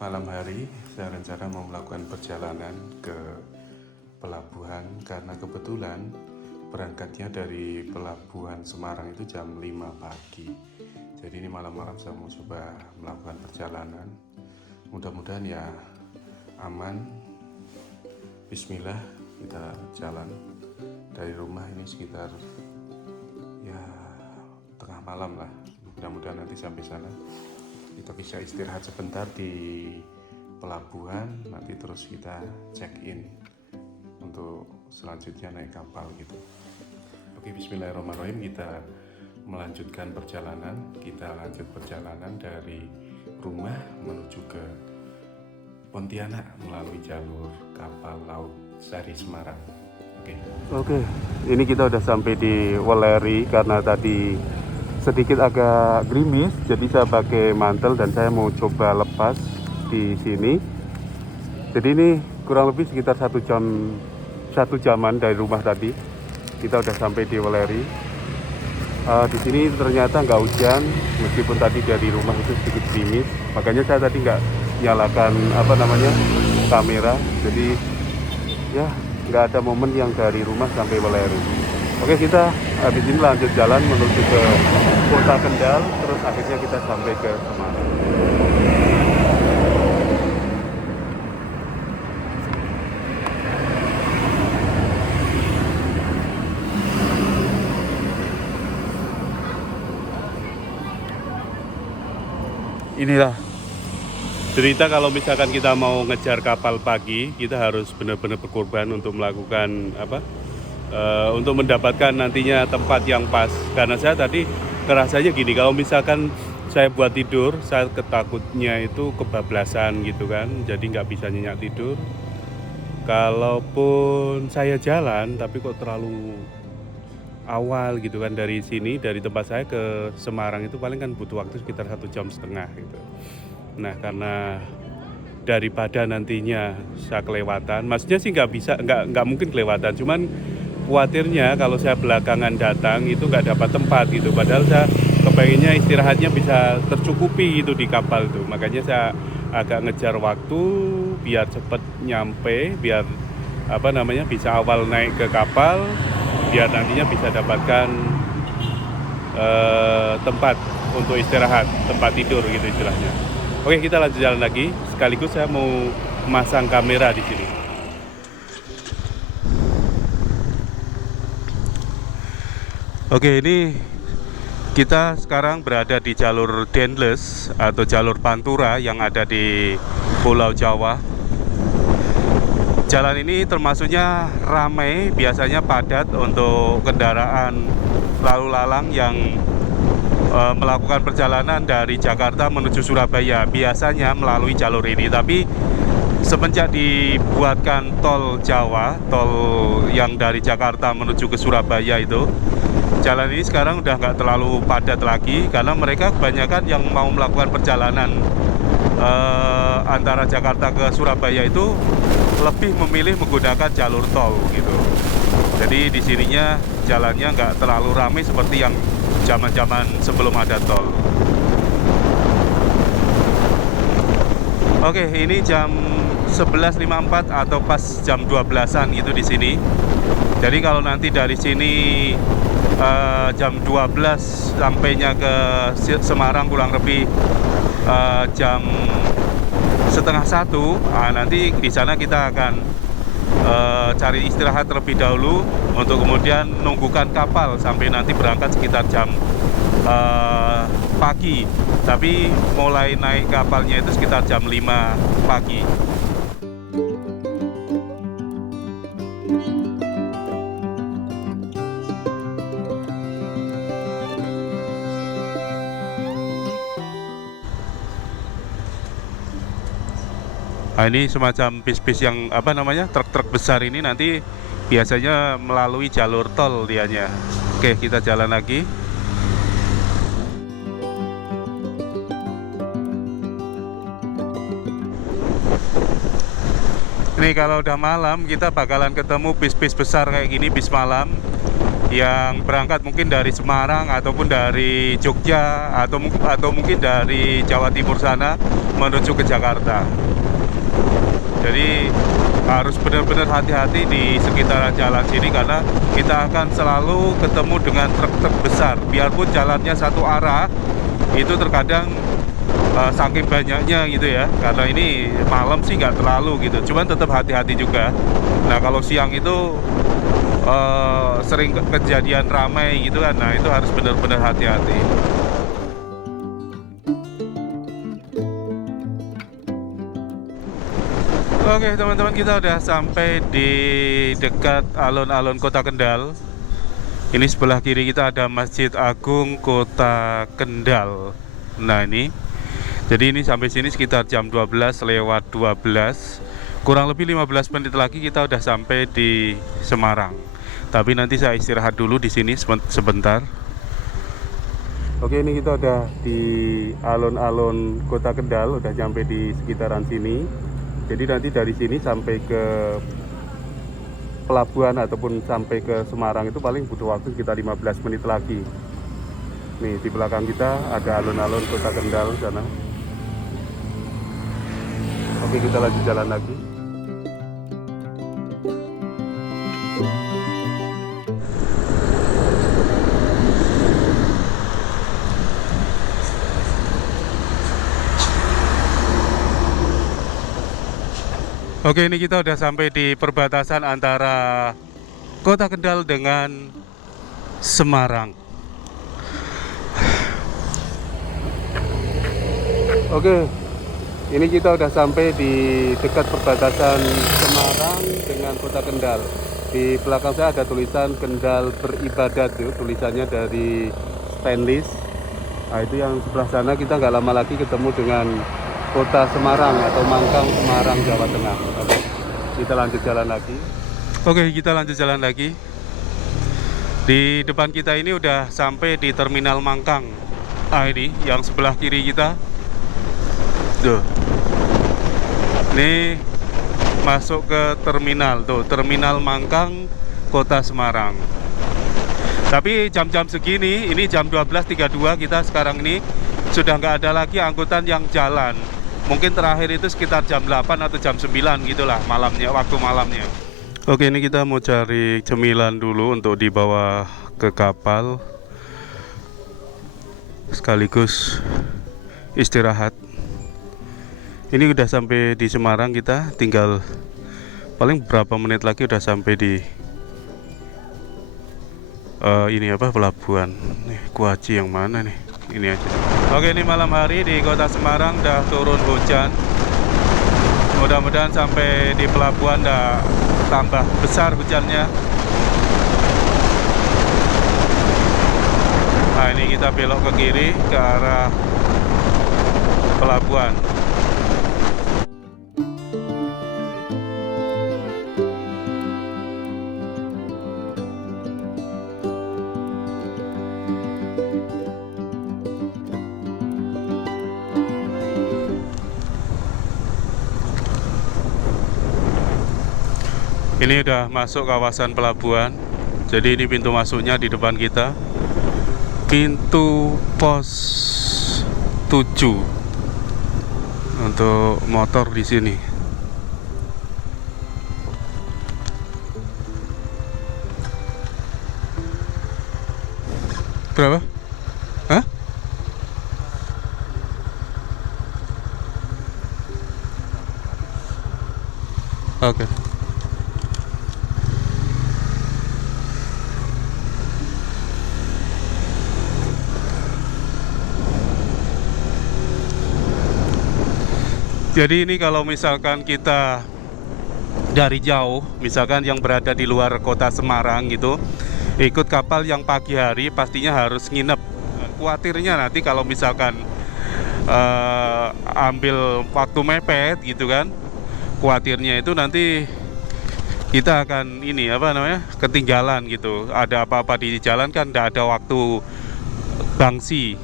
Malam hari saya rencana mau melakukan perjalanan ke pelabuhan karena kebetulan berangkatnya dari pelabuhan Semarang itu jam 5 pagi. Jadi ini malam-malam saya mau coba melakukan perjalanan. Mudah-mudahan ya aman. Bismillah, kita jalan dari rumah ini sekitar ya tengah malam lah. Mudah-mudahan nanti sampai sana kita bisa istirahat sebentar di pelabuhan, nanti terus kita check in untuk selanjutnya naik kapal gitu. Oke, bismillahirrahmanirrahim, kita melanjutkan perjalanan. Kita lanjut perjalanan dari rumah menuju ke Pontianak melalui jalur kapal laut dari Semarang. Oke, ini kita udah sampai di Weleri karena tadi sedikit agak gerimis, jadi saya pakai mantel dan saya mau coba lepas di sini. Jadi ini kurang lebih sekitar 1 jaman dari rumah tadi. Kita udah sampai di Weleri. Di sini ternyata nggak hujan, meskipun tadi dari rumah itu sedikit gerimis. Makanya saya tadi nggak nyalakan kamera. Jadi ya nggak ada momen yang dari rumah sampai Weleri. Oke, kita habis ini lanjut jalan menuju ke Kota Kendal, terus akhirnya kita sampai ke Semarang. Inilah cerita kalau misalkan kita mau ngejar kapal pagi, kita harus benar-benar berkorban untuk melakukan untuk mendapatkan nantinya tempat yang pas. Karena saya tadi kerasanya gini, kalau misalkan saya buat tidur, saya ketakutnya itu kebablasan gitu kan, jadi nggak bisa nyenyak tidur. Kalaupun saya jalan tapi kok terlalu awal gitu kan, dari sini, dari tempat saya ke Semarang itu paling kan butuh waktu sekitar 1,5 jam gitu. Nah, karena daripada nantinya saya kelewatan, maksudnya sih nggak mungkin kelewatan, cuman khawatirnya kalau saya belakangan datang itu nggak dapat tempat gitu, padahal saya kepengennya istirahatnya bisa tercukupi gitu di kapal tuh. Makanya saya agak ngejar waktu biar cepet nyampe, biar bisa awal naik ke kapal, biar nantinya bisa dapatkan tempat untuk istirahat, tempat tidur gitu istilahnya. Oke, kita lanjut jalan lagi. Sekaligus saya mau masang kamera di sini. Oke, ini kita sekarang berada di jalur Dendles atau jalur Pantura yang ada di Pulau Jawa. Jalan ini termasuknya ramai, biasanya padat untuk kendaraan lalu lalang yang melakukan perjalanan dari Jakarta menuju Surabaya. Biasanya melalui jalur ini, tapi semenjak dibuatkan tol Jawa, tol yang dari Jakarta menuju ke Surabaya itu, jalan ini sekarang udah nggak terlalu padat lagi, karena mereka kebanyakan yang mau melakukan perjalanan antara Jakarta ke Surabaya itu lebih memilih menggunakan jalur tol gitu. Jadi di sininya jalannya nggak terlalu ramai seperti yang zaman-zaman sebelum ada tol. Oke, ini jam 11.54 atau pas jam 12-an gitu di sini. Jadi kalau nanti dari sini jam 12 sampainya ke Semarang kurang lebih jam setengah 1, nanti di sana kita akan cari istirahat terlebih dahulu untuk kemudian nunggukan kapal sampai nanti berangkat sekitar jam pagi. Tapi mulai naik kapalnya itu sekitar jam 5 pagi. Nah, ini semacam bis-bis yang truk-truk besar ini nanti biasanya melalui jalur tol dianya. Oke, kita jalan lagi. Ini kalau udah malam kita bakalan ketemu bis-bis besar kayak gini, bis malam. yang berangkat mungkin dari Semarang ataupun dari Jogja atau mungkin dari Jawa Timur sana menuju ke Jakarta. Jadi harus benar-benar hati-hati di sekitaran jalan sini karena kita akan selalu ketemu dengan truk-truk besar. Biarpun jalannya satu arah, itu terkadang saking banyaknya gitu ya. Karena ini malam sih nggak terlalu gitu, cuman tetap hati-hati juga. Nah kalau siang itu sering kejadian ramai gitu kan. Nah itu harus benar-benar hati-hati. Oke teman-teman, kita udah sampai di dekat alun-alun Kota Kendal. Ini sebelah kiri kita ada Masjid Agung Kota Kendal. Nah ini, jadi ini sampai sini sekitar jam 12:12. Kurang lebih 15 menit lagi kita udah sampai di Semarang. Tapi nanti saya istirahat dulu di sini sebentar. Oke, ini kita udah di alun-alun Kota Kendal, udah sampai di sekitaran sini. Jadi nanti dari sini sampai ke pelabuhan ataupun sampai ke Semarang itu paling butuh waktu sekitar 15 menit lagi. Nih di belakang kita ada alun-alun Kota Kendal sana. Oke, kita lanjut jalan lagi. Oke, ini kita udah sampai di perbatasan antara Kota Kendal dengan Semarang. Oke, ini kita udah sampai di dekat perbatasan Semarang dengan Kota Kendal. Di belakang saya ada tulisan Kendal Beribadat, tuh tulisannya dari stainless. Nah itu yang sebelah sana kita nggak lama lagi ketemu dengan Kota Semarang atau Mangkang, Semarang, Jawa Tengah. Oke, kita lanjut jalan lagi. Oke, kita lanjut jalan lagi. Di depan kita ini udah sampai di Terminal Mangkang. Ah ini yang sebelah kiri kita. Tuh. Ini masuk ke terminal tuh, Terminal Mangkang, Kota Semarang. Tapi jam-jam segini, ini jam 12:32 kita sekarang ini sudah nggak ada lagi angkutan yang jalan. Mungkin terakhir itu sekitar jam 8 atau jam 9 gitulah malamnya, waktu malamnya. Oke, ini kita mau cari cemilan dulu untuk dibawa ke kapal. Sekaligus istirahat. Ini udah sampai di Semarang, kita tinggal paling berapa menit lagi udah sampai di ini apa, pelabuhan. Nih, Kuaci yang mana nih? Ini aja. Oke, ini malam hari di Kota Semarang udah turun hujan. Mudah-mudahan sampai di pelabuhan udah tambah besar hujannya. Nah, ini kita belok ke kiri ke arah pelabuhan. Ini udah masuk kawasan pelabuhan. Jadi ini pintu masuknya di depan kita. Pintu pos 7 untuk motor di sini. Berapa? Hah? Oke. Jadi ini kalau misalkan kita dari jauh, misalkan yang berada di luar kota Semarang gitu, ikut kapal yang pagi hari pastinya harus nginep. Khawatirnya nanti kalau misalkan ambil waktu mepet gitu kan, khawatirnya itu nanti kita akan ini apa namanya, ketinggalan gitu. Ada apa-apa di jalan kan nggak ada waktu bangsi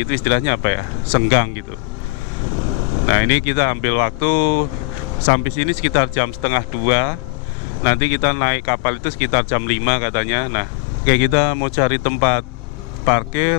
itu istilahnya apa ya, senggang gitu. Nah ini kita ambil waktu sampai sini sekitar jam 1:30. Nanti kita naik kapal itu sekitar jam 5 katanya. Nah Oke, kita mau cari tempat parkir.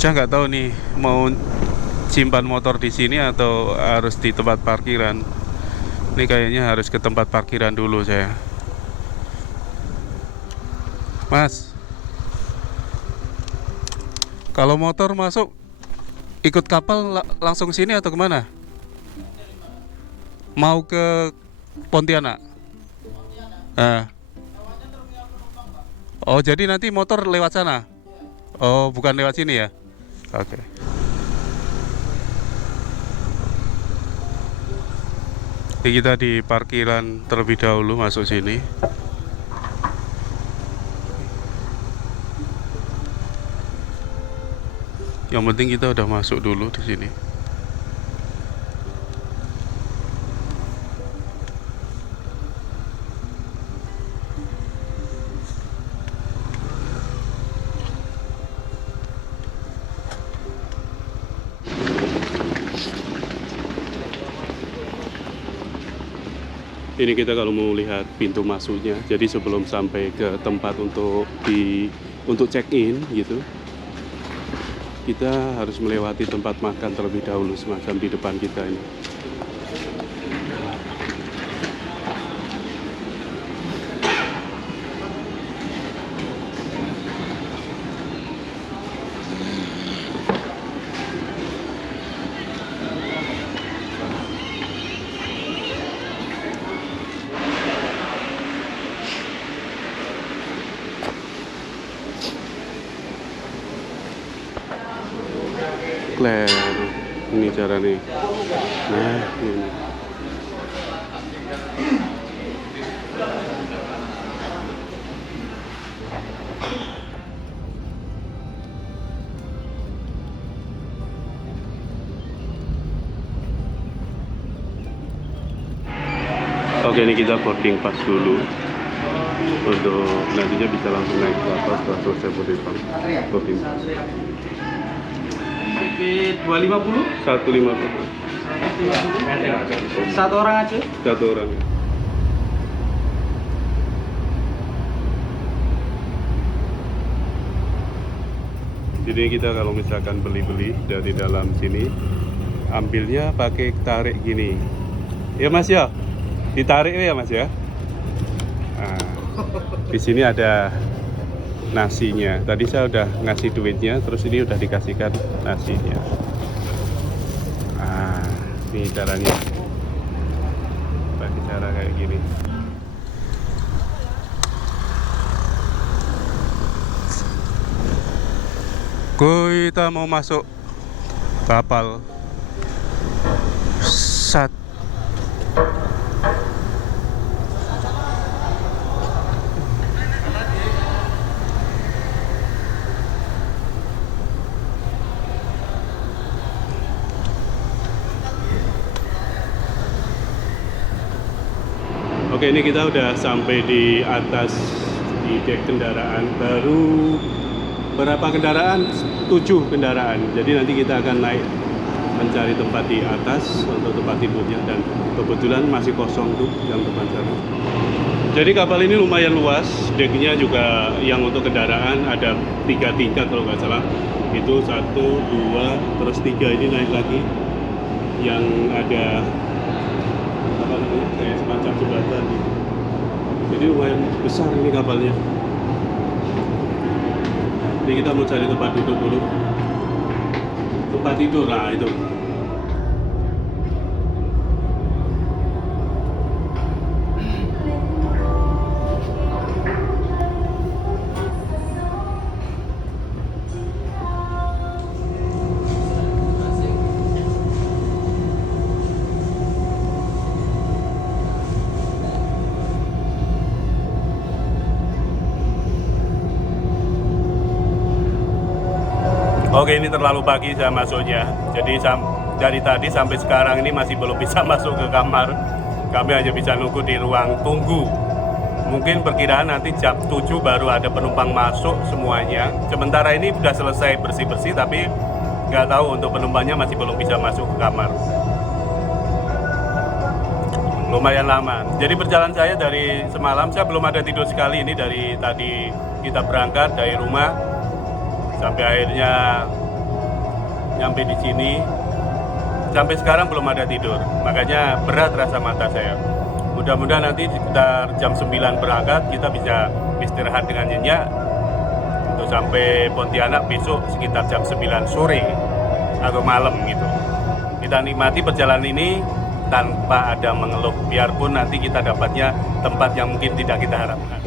Saya nggak tahu nih mau simpan motor di sini atau harus di tempat parkiran. Ini kayaknya harus ke tempat parkiran dulu saya. Mas, kalau motor masuk ikut kapal langsung sini atau kemana? Mau ke Pontianak? Oh, jadi nanti motor lewat sana? Oh, bukan lewat sini ya? Oke. Jadi kita di parkiran terlebih dahulu masuk sini. Yang penting kita udah masuk dulu di sini. Ini kita kalau mau lihat pintu masuknya. Jadi sebelum sampai ke tempat untuk check in gitu, kita harus melewati tempat makan terlebih dahulu, semacam di depan kita ini. Claire, ini cara nih. Nah, ini. Oke, ini kita boarding pass dulu untuk nantinya bisa langsung naik ke atas setelah selesai boarding pass. 250? 150. Satu orang aja? Satu orang. Jadi kita kalau misalkan beli-beli dari dalam sini, ambilnya pakai tarik gini. Ya Mas ya, ditarik ya Mas ya. Nah, di sini ada nasinya. Tadi saya udah ngasih duitnya, terus ini udah dikasihkan nasinya. Nah, ini caranya. Pakai cara kayak gini. Kita mau masuk kapal. Oke, ini kita udah sampai di atas di dek kendaraan. Baru berapa kendaraan? 7 kendaraan. Jadi nanti kita akan naik mencari tempat di atas untuk tempat tidurnya, dan kebetulan masih kosong tuh yang depan sana. Jadi kapal ini lumayan luas, deknya juga yang untuk kendaraan ada 3 tingkat kalau nggak salah. Itu 1, 2, terus 3 ini naik lagi. Yang ada apa namanya, kayak semacam jembatan gitu. Jadi lumayan besar ini kapalnya. Jadi kita mau cari tempat duduk dulu. Tempat tidur, nah itu. Oke, ini terlalu pagi saya masuknya. Jadi dari tadi sampai sekarang ini masih belum bisa masuk ke kamar. Kami hanya bisa nunggu di ruang tunggu. Mungkin perkiraan nanti jam 7 baru ada penumpang masuk semuanya. Sementara ini sudah selesai bersih-bersih, tapi nggak tahu untuk penumpangnya masih belum bisa masuk ke kamar. lumayan lama. Jadi perjalanan saya dari semalam, saya belum ada tidur sekali ini dari tadi kita berangkat dari rumah sampai akhirnya nyampe di sini. Sampai sekarang belum ada tidur, makanya berat rasa mata saya. Mudah-mudahan nanti sekitar jam 9 berangkat kita bisa istirahat dengan nyenyak untuk sampai Pontianak besok sekitar jam 9 sore atau malam gitu. Kita nikmati perjalanan ini tanpa ada mengeluh, biarpun nanti kita dapatnya tempat yang mungkin tidak kita harapkan.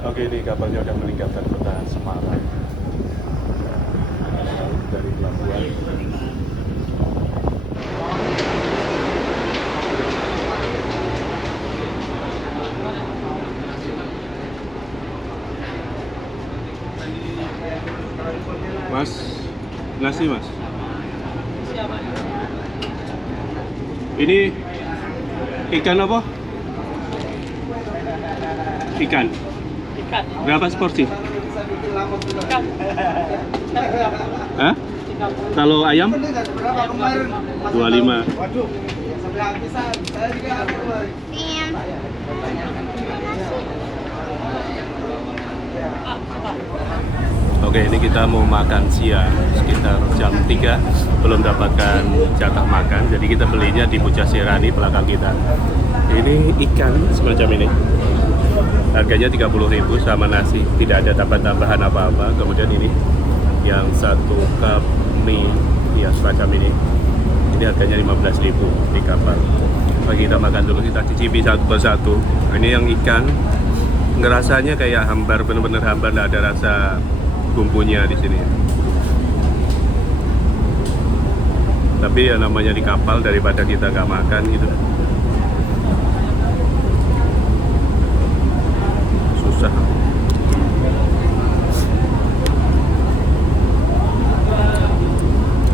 Oke, ini kapalnya udah meninggalkan kota Semarang dari pelabuhan. Mas, nasi mas. Ini ikan apa? Ikan. Berapa seporsi? Hah? Kalau ayam? 25. Oke, ini kita mau makan siang sekitar jam 3, belum dapatkan jatah makan, jadi kita belinya di Pujaserani belakang kita. Ini ikan semacam ini, harganya 30.000 sama nasi, tidak ada tambahan apa-apa. Kemudian ini yang 1 cup mie, ya semacam ini harganya 15.000 di kapal. Mari kita makan dulu, kita cicipi satu persatu. Ini yang ikan, ngerasanya kayak hambar, bener-bener hambar, nggak ada rasa bumbunya di sini. Tapi ya namanya di kapal, daripada kita nggak makan gitu. Susah.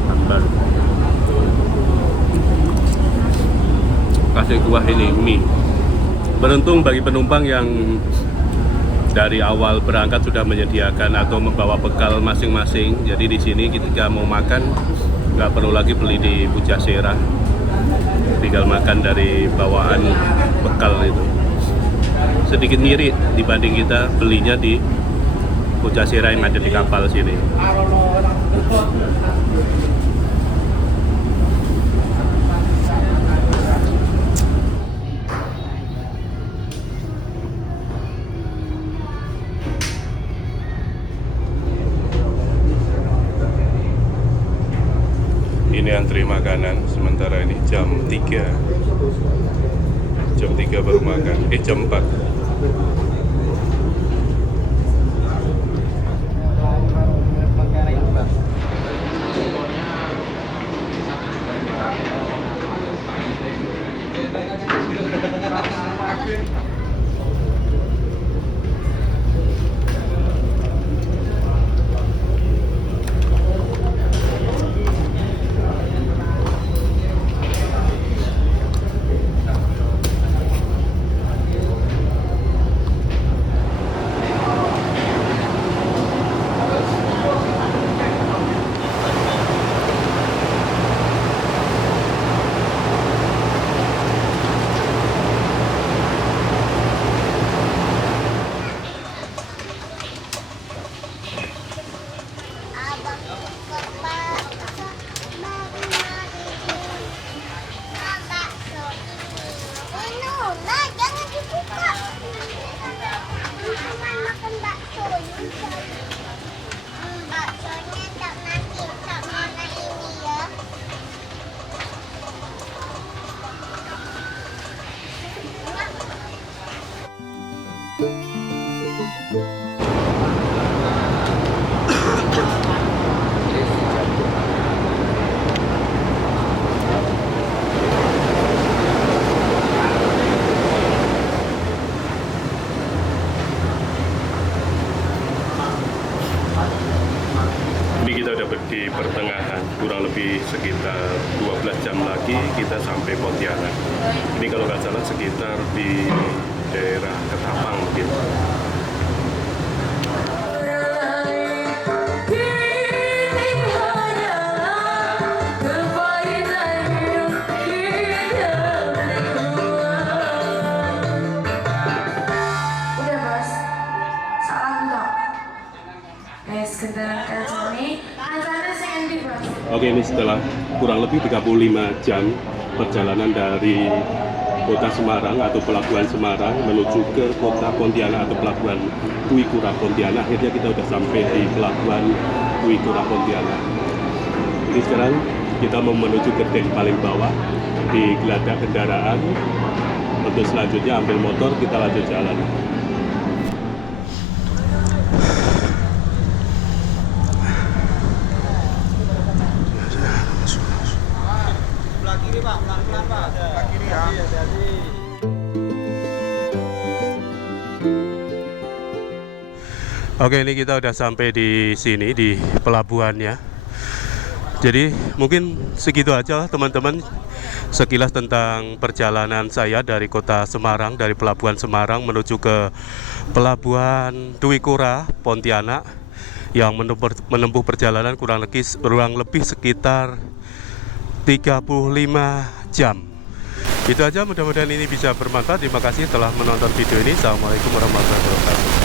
Hambar. Kasih kuah ini mie. Beruntung bagi penumpang yang dari awal berangkat sudah menyediakan atau membawa bekal masing-masing. Jadi di sini ketika mau makan nggak perlu lagi beli di Pujasera, tinggal makan dari bawaan bekal itu. Sedikit ngirit dibanding kita belinya di Pujasera yang ada di kapal sini. Ini antri makanan, sementara ini jam 3 baru makan, jam 4. Di pertengahan, kurang lebih sekitar 12 jam lagi kita sampai Pontianak. Ini kalau nggak salah sekitar di daerah Ketapang mungkin. Oke, ini setelah kurang lebih 35 jam perjalanan dari kota Semarang atau pelabuhan Semarang menuju ke kota Pontianak atau pelabuhan Dwi Kura Pontianak. Akhirnya kita sudah sampai di pelabuhan Dwi Kura Pontianak. Jadi sekarang kita mau menuju ke dek paling bawah di geladak kendaraan. Untuk selanjutnya ambil motor, kita lanjut jalan. Sebelah kiri Pak, pelan-pelan Pak. Sebelah kiri ya. Hati-hati. Oke, ini kita udah sampai di sini di pelabuhannya. Jadi mungkin segitu aja teman-teman, sekilas tentang perjalanan saya dari kota Semarang, dari pelabuhan Semarang menuju ke pelabuhan Dwi Kura Pontianak yang menempuh perjalanan kurang lebih sekitar 35 jam. Itu aja, mudah-mudahan ini bisa bermanfaat. Terima kasih telah menonton video ini. Assalamualaikum warahmatullahi wabarakatuh.